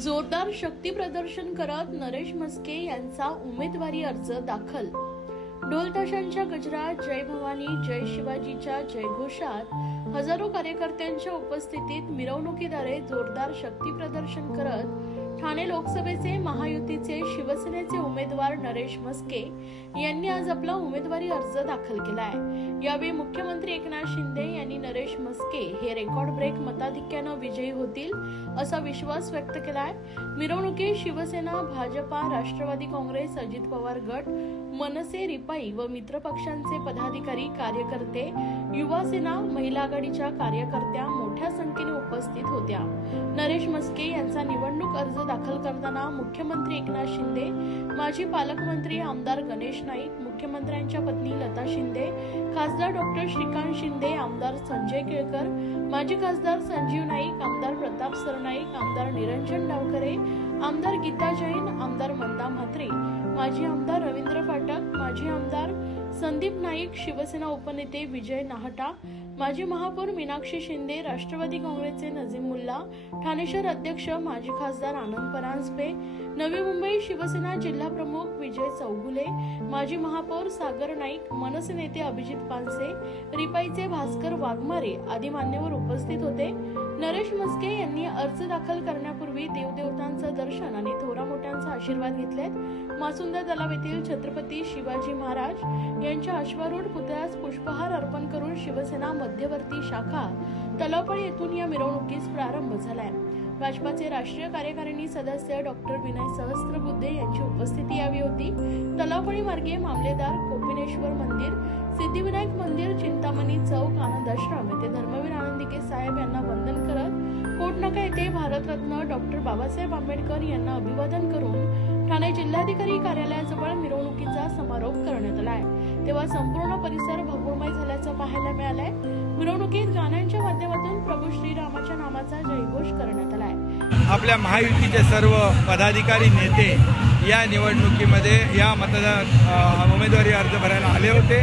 जोरदार शक्ती प्रदर्शन करत नरेश म्हस्के यांचा उमेदवारी अर्ज दाखल। ढोल ताशांच्या गजरात, जय भवानी जय शिवाजीच्या जयघोषात हजारो कार्यकर्त्यांच्या उपस्थितीत मिरवणुकीद्वारे जोरदार शक्ती प्रदर्शन करत ठाणे लोकसभेचे महायुतीचे शिवसेनेचे उमेदवार नरेश म्हस्के यांनी आज आपला उमेदवारी अर्ज दाखल केला आहे। यावेळी मुख्यमंत्री एकनाथ शिंदे यांनी नरेश म्हस्के हे रेकॉर्ड ब्रेक मताधिक्याने विजयी होतील असा विश्वास व्यक्त केला आहे। मिरवणुकीत शिवसेना, भाजपा, राष्ट्रवादी काँग्रेस, अजित पवार गट, मनसे, रिपाई व मित्र पक्षांचे पदाधिकारी, कार्यकर्ते, युवा सेना, महिला आघाडीच्या कार्यकर्त्या मोठ्या संख्येने उपस्थित होत्या। नरेश म्हस्के यांचा निवडणूक अर्ज दाखल करताना मुख्यमंत्री एकनाथ शिंदे, माजी पालकमंत्री आमदार गणेश नाईक, मुख्यमंत्र्यांच्या पत्नी लता शिंदे, खासदार डॉक्टर श्रीकांत शिंदे, आमदार संजय केळकर, माजी खासदार संजीव नाईक, आमदार प्रताप सरनाईक, आमदार निरंजन डावखरे, आमदार गीता जैन, आमदार मंदा म्हात्रे, माजी आमदार रवींद्र फाटक, माजी आमदार संदीप नाईक, शिवसेना उपनेते विजय नाहटा, माजी महापौर मीनाक्षी शिंदे, राष्ट्रवादी काँग्रेसचे नजीम मुल्ला, ठाणे शहर अध्यक्ष माजी खासदार आनंद परांजपे, नवी मुंबई शिवसेना जिल्हा प्रमुख विजय चौगुले, माजी महापौर सागर नाईक, मनसे नेते अभिजित पानसे, रिपाईचे भास्कर वाघमारे आदी मान्यवर उपस्थित होते। नरेश म्हस्के यांनी अर्ज दाखल करण्यापूर्वी देवदेवतांचं दर्शन आणि थोरा मोठ्यांचा आशीर्वाद घेतलेत। मासुंदा तलाव येथील छत्रपती शिवाजी महाराज यांच्या अश्वारूढ पुतळ्यास पुष्पहार अर्पण करून शिवसेना मध्यवर्ती शाखा तलावपाळी येथून या मिरवणुकीस प्रारंभ झालाय। भाजपाचे राष्ट्रीय कार्यकारिणी सदस्य डॉक्टर विनय सहस्त्रबुद्धे यांची उपस्थिती यावी होती। तलावपाळी मार्गे मामलेदार, कोपिनेश्वर मंदिर, सिद्धिविनायक मंदिर, चिंतामणी चौक, आनंद आश्रम येथे धर्मवीर आनंदिके साहेब यांना वंदन करत कोटनाका येथे भारतरत्न डॉक्टर बाबासाहेब आंबेडकर यांना अभिवादन करून ठाणे जिल्हाधिकारी कार्यालयाजवळ मिरवणुकीचा समारोप करण्यात आला आहे। तेव्हा संपूर्ण परिसर भगवमय झाल्याचं पाहायला मिळालंय। मिरवणुकीत गाण्यांच्या माध्यमातून प्रभू श्रीरामाच्या नामाचा जयघोष करण्यात आलाय। आपल्या महायुतीचे सर्व पदाधिकारी, नेते या निवडणुकीमध्ये या उमेदवारी अर्ज भरायला आले होते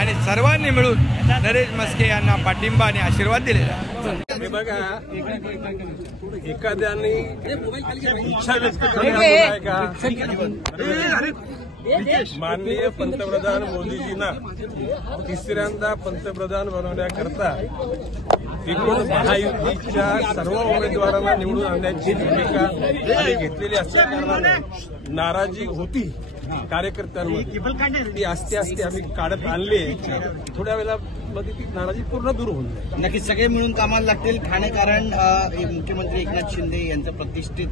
आणि सर्वांनी मिळून नरेश म्हस्के यांना पाठिंबा आणि आशीर्वाद दिलेला आहे। बघा, एखाद्याने इच्छा व्यक्त करणे का माननीय पंतप्रधान मोदीजींना तिसऱ्यांदा पंतप्रधान बनवण्याकरता एकूण महायुतीच्या सर्व उमेदवारांना निवडून आणण्याची भूमिका घेतलेली असल्या कारणाने नाराजी होती कार्यकर्त्यांमध्ये। ती आस्ते आस्ते आम्ही काढत आणली। थोड्या वेळामध्ये ती नाराजी पूर्ण दूर होऊन जाईल। नक्कीच सगळे मिळून कामाला लागतील ठाणे, कारण मुख्यमंत्री एकनाथ शिंदे यांचा प्रतिष्ठित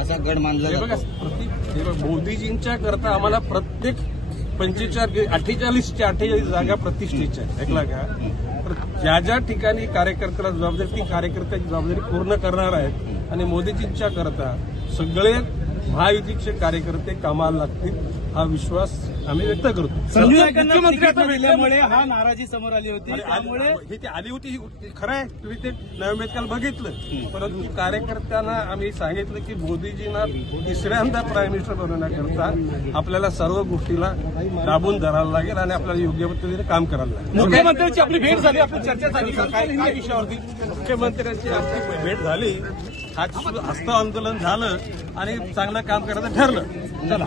असा गड मानला जातो। मोदीजींच्या करता आम्हाला प्रत्येक 48 जागा प्रतिष्ठेच्या आहेत, ऐकला का? ज्या ज्या ठिकाणी कार्यकर्त्याला जबाबदारी, ती कार्यकर्त्याची जबाबदारी पूर्ण करणार आहेत आणि मोदीजींच्या करता सगळे महायुतीचे कार्यकर्ते कामाला लागतील हा विश्वास आम्ही व्यक्त करतो। मुख्यमंत्र्यामुळे हा नाराजी समोर आली होती, त्यामुळे ही ती आली होती, खरं आहे, तुम्ही ते नव्यात काल बघितलं। परंतु कार्यकर्त्यांना आम्ही सांगितलं की मोदीजींना तिसऱ्यांदा प्राईम मिनिस्टर बनवण्याकरता आपल्याला सर्व गोष्टीला दाबून धरायला लागेल आणि आपल्याला योग्य पद्धतीने काम करायला लागेल। मुख्यमंत्र्यांची आपली भेट झाली, आपली चर्चा झाली काय विषयावरती? मुख्यमंत्र्यांची आपली भेट झाली, हस्त आंदोलन झालं आणि चांगलं काम करायचं ठरलं।